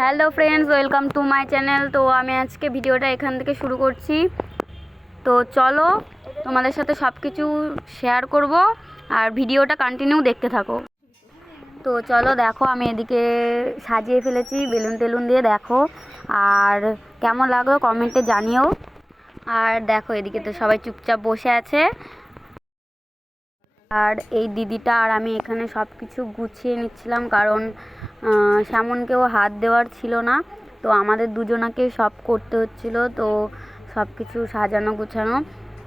Hello friends, welcome to my channel. তো আমি আজকে ভিডিওটা এখান থেকে শুরু করছি। তো চলো তোমাদের সাথে সব কিছু শেয়ার করব, আর ভিডিওটা কন্টিনিউ দেখতে থাকো। তো চলো দেখো, আমি এদিকে সাজিয়ে ফেলেছি বেলুন টেলুন দিয়ে, দেখো। আর কেমন লাগলো কমেন্টে জানিও। আর দেখো এদিকে তো সবাই চুপচাপ বসে আছে। আর এই দিদিটা আর আমি এখানে সব কিছু গুছিয়ে নিচ্ছিলাম, কারণ সেমনকেও হাত দেওয়ার ছিল না, তো আমাদের দুজনাকেই সব করতে হচ্ছিল। তো সব কিছু সাজানো গুছানো,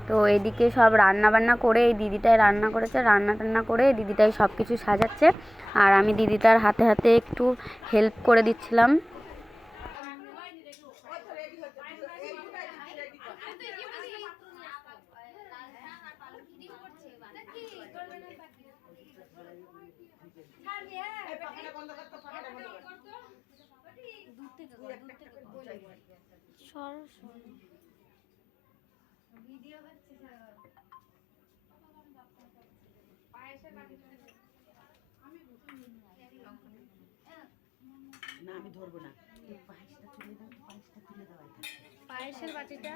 তো এদিকে সব রান্না বান্না করে এই দিদিটাই রান্না করেছে, রান্না টান্না করে এই দিদিটাই সব কিছু সাজাচ্ছে, আর আমি দিদিটার হাতে হাতে একটু হেল্প করে দিচ্ছিলাম। না আমি ধরবো না, পায়েসের বাটিটা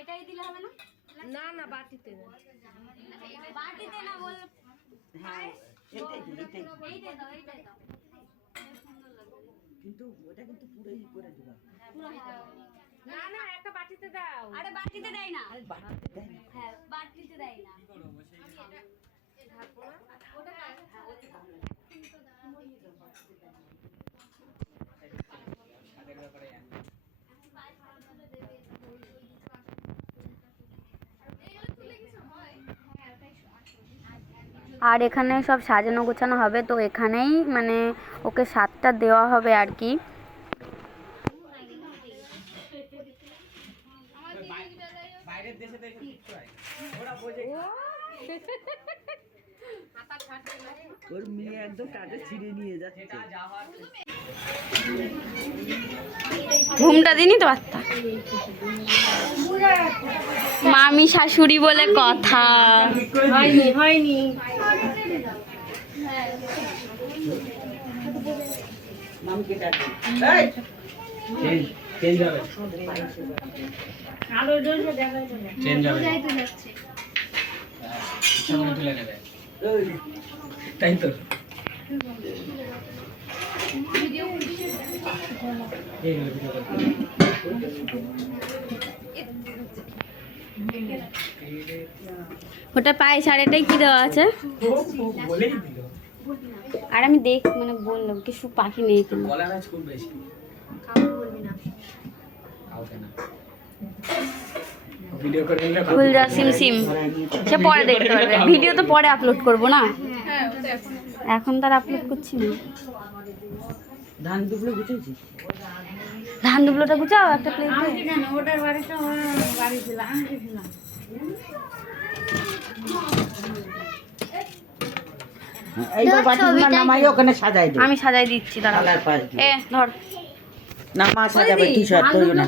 এটাই দিলে হবে না? না না বাটিতে না, বাটিতে না বল, হ্যাঁ এটাই দিই, এইটাই দাও, এইটাই দাও। কিন্তু ওটা কিন্তু পুরোই করে দিবা। না না, একটা বাটিতে দাও। আরে বাটিতে দেয় না, আরে বাটিতে দেয় না, হ্যাঁ বাটিতে দেয় না। আর এখানে সব সাজানো গোছানো হবে, তো এখানেই মানে ওকে স্বাদটা দেওয়া হবে আর কি। ওর মেয়ে একদম কাটে ছিঁড়ে নিয়ে যাচ্ছে। ঘুমটা দিনই তো বার্তা, মামি শাশুড়ি বলে কথা। হয়নি হয়নি, মামকে ডাকবি, এই চেঞ্জ হবে, আলো জ্বলছে, দেখা যাবে চেঞ্জ হবে, যাই তো যাচ্ছে সামনে তুলে নেবে, তাই তো ওটা পায়ে সাড়েটাই কি দেওয়া আছে, আর আমি দেখ মানে বললাম কিছু পাখি নেই এখানে। ফুল যা সিম সিম, সে পরে দেখতে পারবে, ভিডিও তো পরে আপলোড করবো না, এখন তার আপলোড করছি না। ধান দুপুরে গুছিয়েছি, ধান দুবলোটা গুছাও একটা প্লেটে। এইবার বাটিগুলো নামাই ওখানে সাজাই দাও, আমি সাজাই দিচ্ছি, দাঁড়া। কালার পাস এ ধর, না মা সাজাবে, টি-শার্ট তো না,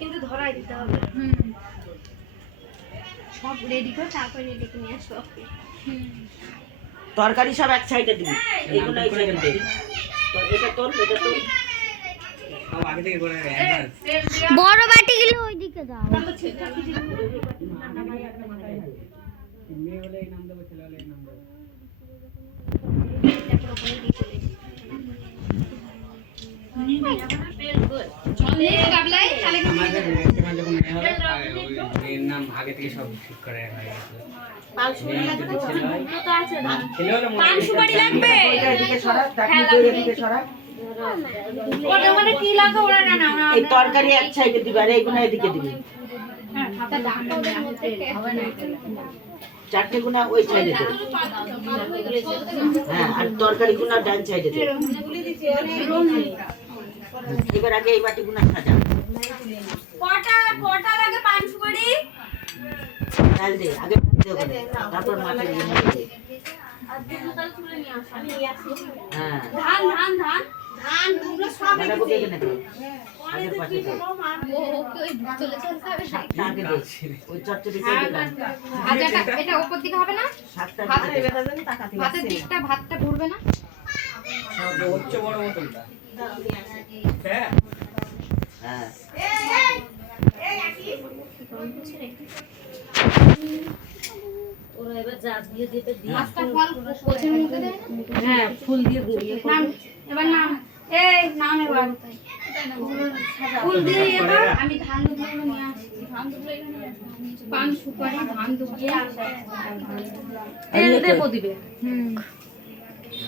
কিন্তু ধরাই দিতে হবে। সব রেডি করে তারপরে রেডি নিয়ে আসো। তরকারি সব এক সাইডে দিবি, এইগুলো এই সাইডে দিবি, তো এটা তোল, এটা তোল, সব আগে থেকে করে অ্যাডভান্স। বড় বাটিগুলো ওইদিকে দাও। মেয়ে হলে এই নাম দেবো, ছেলে হলে এই নাম দেবো। আগে থেকে সব ঠিক করে এই তরকারি এক সাইডে দিবি আর এইগুলো এদিকে দিবি, চারটে গুণা ওই সাইডে দেবে, হ্যাঁ আর তরকারি গুণা ডান সাইডে দেবে। এবার আগে এই বাটি গুণা সাজা, কটা লাগে পান সুপারি? ডাল দে আগে, তারপর মাছের গুণা দে, হ্যাঁ ধান ধান ধান বাঁধাকপি এখানে দে, আগের পাশে দে। শাকটাকে দে, ওই চচ্চড়ি দিয়ে দিলাম। এটা উপর দিকে হবে না? শাকটা ভাতের দিয়ে দে। ভাতের দিকটা ভাতটা ভরবে না? হচ্ছে বড় বোতলটা। হ্যাঁ। মাছটা ফল কোচের মুখে দেয় না? হ্যাঁ, ফুল দিয়ে গুঁড়িয়ে নাম এবার নাম এই নাম এবার ফুল দিয়ে এবার আমি ধান দুপুরগুলো নিয়ে আসছি ধান দুপুর এখানে পান সুপারি ধান দুপুরে তেল দেবো দিবে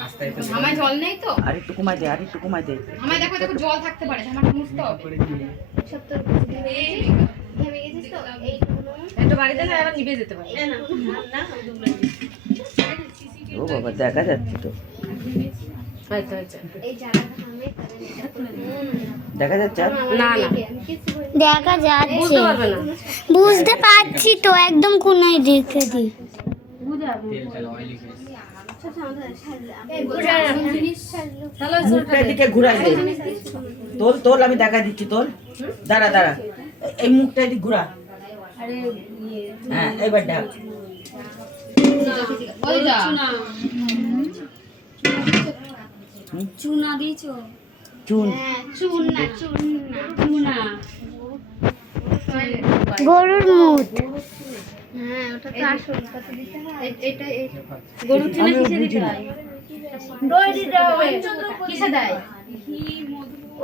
রাস্তায় তো আমায় জল নেই তো আর একটু কমাই দে, আর একটু কমাই দে। আমায় দেখো দেখো জল থাকতে পারে আমাকে মুছতে হবে একটু বাড়িতে না এবার নিভে যেতে পারে ও বাবা, দেখা যাচ্ছে তো। দেখা যাচ্ছে আর? না না দেখা যাচ্ছে, বুঝতে পারবে না বুঝতে পারছি তো, একদম কোনায় রেখে দিই। মুখটা এদিকে ঘুরাই দে। তোল তোল, আমি দেখা দিচ্ছি, তোল। দাঁড়া দাঁড়া, এই মুখটা এদিকে ঘুরা। হ্যাঁ, এবার ডাক। ওই যা চুনা দিয়েছো? চুন। চুনা গরুর মুখ, গরুর চুনা কিসে দিতে হয়? দই দিতে হবে কিসে দেয়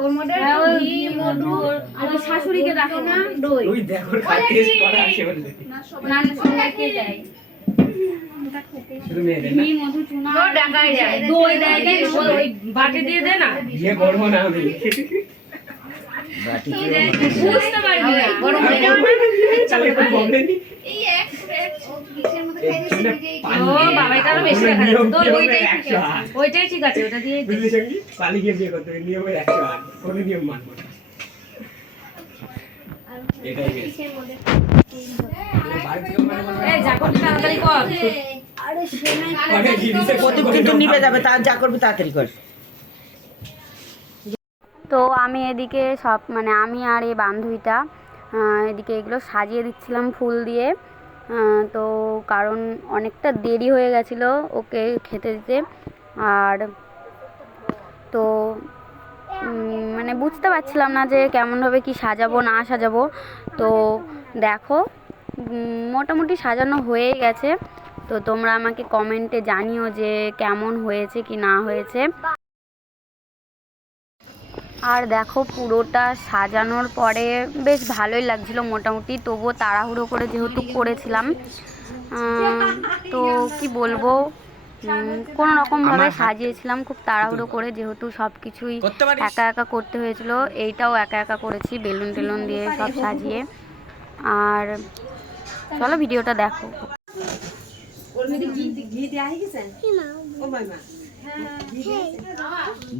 ওর মধ্যে ঘি মধু আর ওই শাশুড়িকে রাখে না দই ওই দেখো, টেস্ট করা আসে বলে। না না সবাইকে দেয় শুধু মেয়েদের না। ঘি মধু চুনা দই ডাকাই যায় দই দেয় দেয় ওই বাটি দিয়ে দে না বিয়ে করবো না আমি। বাটি দিয়ে বুঝতে পারবি না গরম হয়ে যাবে চালে কোনো বলেনি। এই এক কিসের মধ্যে খাই দিছি ও বাবা এটা আরো বেশি দেখা যাচ্ছে তোর ওইটাই ঠিক 100 আছে ওইটাই ঠিক আছে ওটা দিয়ে বুঝলি সঙ্গী, পালি গিয়ে বিয়ে করতে হবে, নিয়মের 108, কোনো নিয়ম মানবো না। এটাই বেশ। এই যা করবি তাড়াতাড়ি কর অনেক জিনিসের প্রদীপ কিন্তু নিভে যাবে, তার যা করবি তাড়াতাড়ি কর। তো আমি এদিকে সব মানে আমি আর এই বান্ধবীটা এদিকে এগুলো সাজিয়ে দিচ্ছিলাম ফুল দিয়ে তো কারণ অনেকটা দেরি হয়ে গেছিলো ওকে খেতে দিতে আর তো মানে বুঝতে পারছিলাম না যে কেমনভাবে কি সাজাবো না সাজাবো তো দেখো মোটামুটি সাজানো হয়ে গেছে তো তোমরা আমাকে কমেন্টে জানিও যে কেমন হয়েছে কি না হয়েছে আর দেখো পুরোটা সাজানোর পরে বেশ ভালোই লাগছিল মোটামুটি তবুও তাড়াহুড়ো করে যেহেতু করেছিলাম তো কি বলবো কোনো রকমভাবে সাজিয়েছিলাম খুব তাড়াহুড়ো করে যেহেতু সব কিছুই একা একা করতে হয়েছিল এইটাও একা একা করেছি বেলুন টেলুন দিয়ে সব সাজিয়ে আর চলো ভিডিওটা দেখো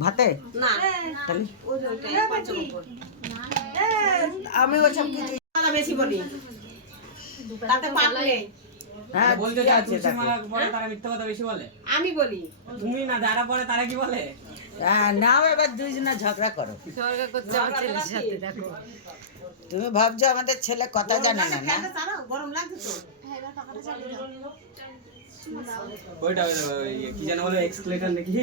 ভাতে না তাহলে আমি ওসব কিছু বেশি বলি তাতে পাপ নেই হ্যাঁ বলতে যাচ্ছে পরে তারা মিথ্যা কথা বেশি বলে আমি বলি তুমি না যারা পরে তারা কি বলে নাও এবার দুইজনা ঝগড়া করো ঝগড়া করতে আমার ছেলের সাথে দেখো তুমি ভাবছো আমাদের ছেলে কথা জানে না না গরম লাগছে তো হ্যাঁ এবার কথাটা চালিয়ে দাও ওইটা কি জানো বলে এক্সক্লেটর নাকি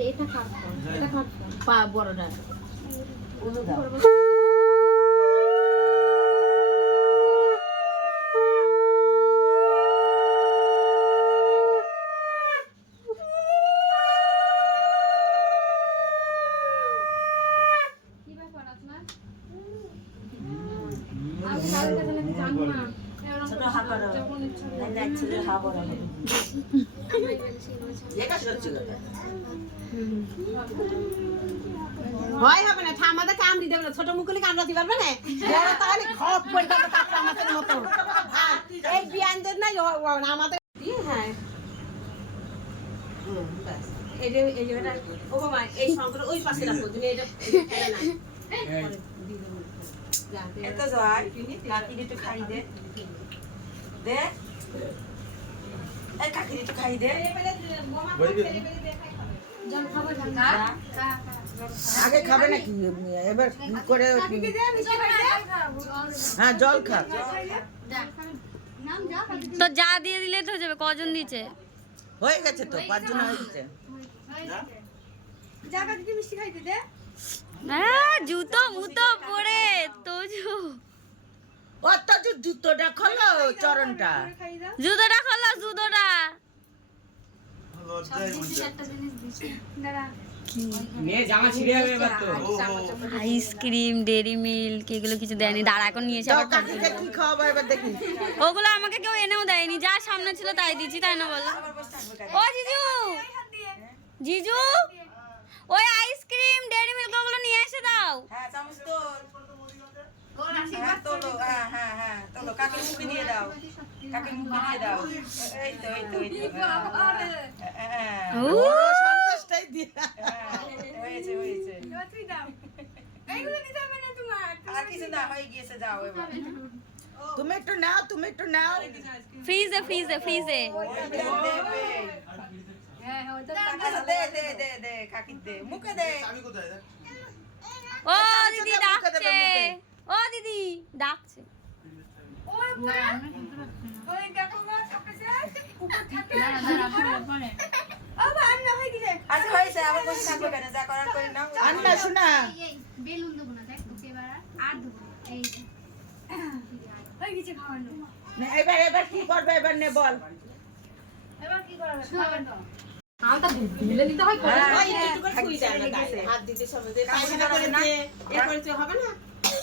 এটা খা এটা খা পা বড়টা ছোট হা করো নাইলে ছেলে হা বড় হবে একা ছিল ভয় হবে না আমাদের কামড়ি দেবে না ছোট মুকুলি কামড়াতে পারবে না বড় তাহলে খপ করে যাবে কাঁকড়া মাছের মতো এই বিয়ানদের নাই আমাদের হ্যাঁ ব্যাস এই যে এটা ও বাবা এই সংকট ওই পাশে রাখো তুমি এটা ফেলে না এত জয় কাকি একটু খাই দে দে এই কাকি একটু খাই দে জল খাবো না আগে খাবে নাকি এবার করে হ্যাঁ জল খা তো যা দিয়ে দিলে তো হয়ে যাবে। কজন দিয়েছে? হয়ে গেছে তো 5 জন হয়ে গেছে জুতো মুতো পরে তোজো অত জুতোটা খোলো চরণটা জুতোটা খোলো জুতোটা আইসক্রিম ডেরি মিল্ক এগুলো কিছু দেয়নি। দাঁড়া এখন নিয়েছে আবার খাচ্ছে। কি খাওয়াবো এবার দেখি ওগুলো আমাকে কেউ এনেও দেয়নি, যা সামনে ছিল তাই দিচ্ছি, তাই না বলো? ও জিজু জিজু ওই আইসক্রিম ডেরি মিল্ক ওগুলো নিয়ে এসে দাও। হ্যাঁ চামচ তো হ্যাঁ তোলো হ্যাঁ হ্যাঁ হ্যাঁ তোলো কাকির মুখে দিয়ে দাও কাকির মুখে দিয়ে দাও এই তো এই তো এই তো ও সন্দেশটাই দিয়ে হয়েছে হয়েছে এবার তুই দাও এইগুলো দিতে হবে না তোমার আর কিছু না হয়ে গিয়েছে যাও এবার তুমি একটু নাও ফ্রিজে ফ্রিজে ফ্রিজে হ্যাঁ হ্যাঁ ওটা দে দে দে দে কাকি দে মুখে দে আমি কোথায় দে ও দিদি ডাকছে, ও দিদি ডাকছে। ওই দেখো মা কাছে উপর থাকে না আচ্ছা হয়েছে আবার বসে থাকবে কেন যা করার করে নাও আন্না শোনা বেলুন দেবো না দেখ তোকে এবার আর দেবো এই হয়ে গেছে খাওয়ানো এবার কি করবে এবার নে বল এবার কি করবে খাওয়ানো হাত দিতে সময় পায়খানা করে না এ করতে হবে না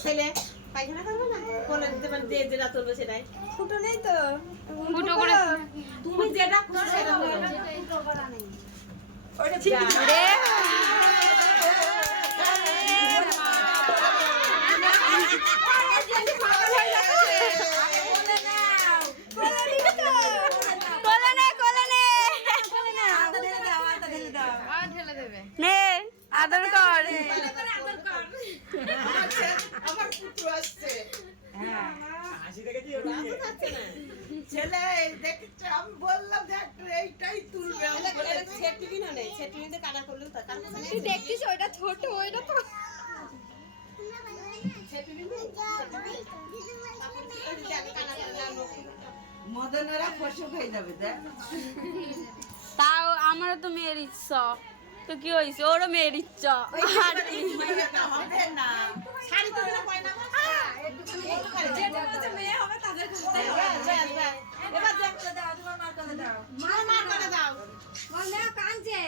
ছেলে পায়খানা করবে না কোলে দিতে মানে যে যেটা তুলবে সেটাই ফুটো নেই তো ফুটো করে তুমি যেটা করো সেটা করা নেই ওটা ঠিক রে নে আদর কর। আমার পুত্র আসছে হ্যাঁ হাসি দেখেছি ওটা ছেলে দেখছো আমি বললাম যে এইটাই তুলবে ছেটিবি না নেই ছেটিবিতে কাটা করলেও তা কাটা তুই দেখছিস ওইটা ছোট ওইটা তো ছেটিবি মদনেরা পশু হয়ে যাবে দেখ তাও আমারও তো মেয়ের ইচ্ছা, তো কি হয়েছে ওরও মেয়ের ইচ্ছা। আর কি হবে না শাড়ি তো দিলে পায় না মেয়ে হবে তাদের এবার দেখ করে দাও তোমার মার করে দাও মার করে দাও বলে কাঁদছে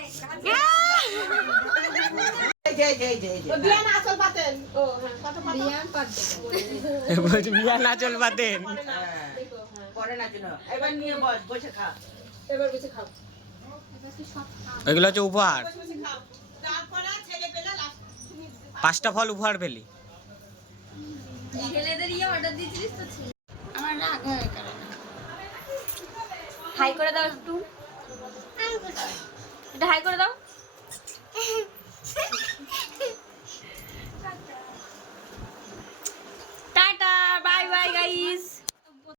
ও বিয়ান আসল পাতেন ও হ্যাঁ কত পাতেন বিয়ান পাতেন বলছি বিয়ান আসল পাতেন পরে না জন্য এবার নিয়ে বসে খা এবার বসে খাও এগুলো হচ্ছে উপহার, বসে খাও তারপরে ছেলে পেলে লাস্ট 5টা ফল উপহার পেলি। ছেলেদের অর্ডার দিয়েছিলিস তো ছিল আমার রাগ হয় কারণ হাই করে দাও একটু, এটা হাই করে দাও।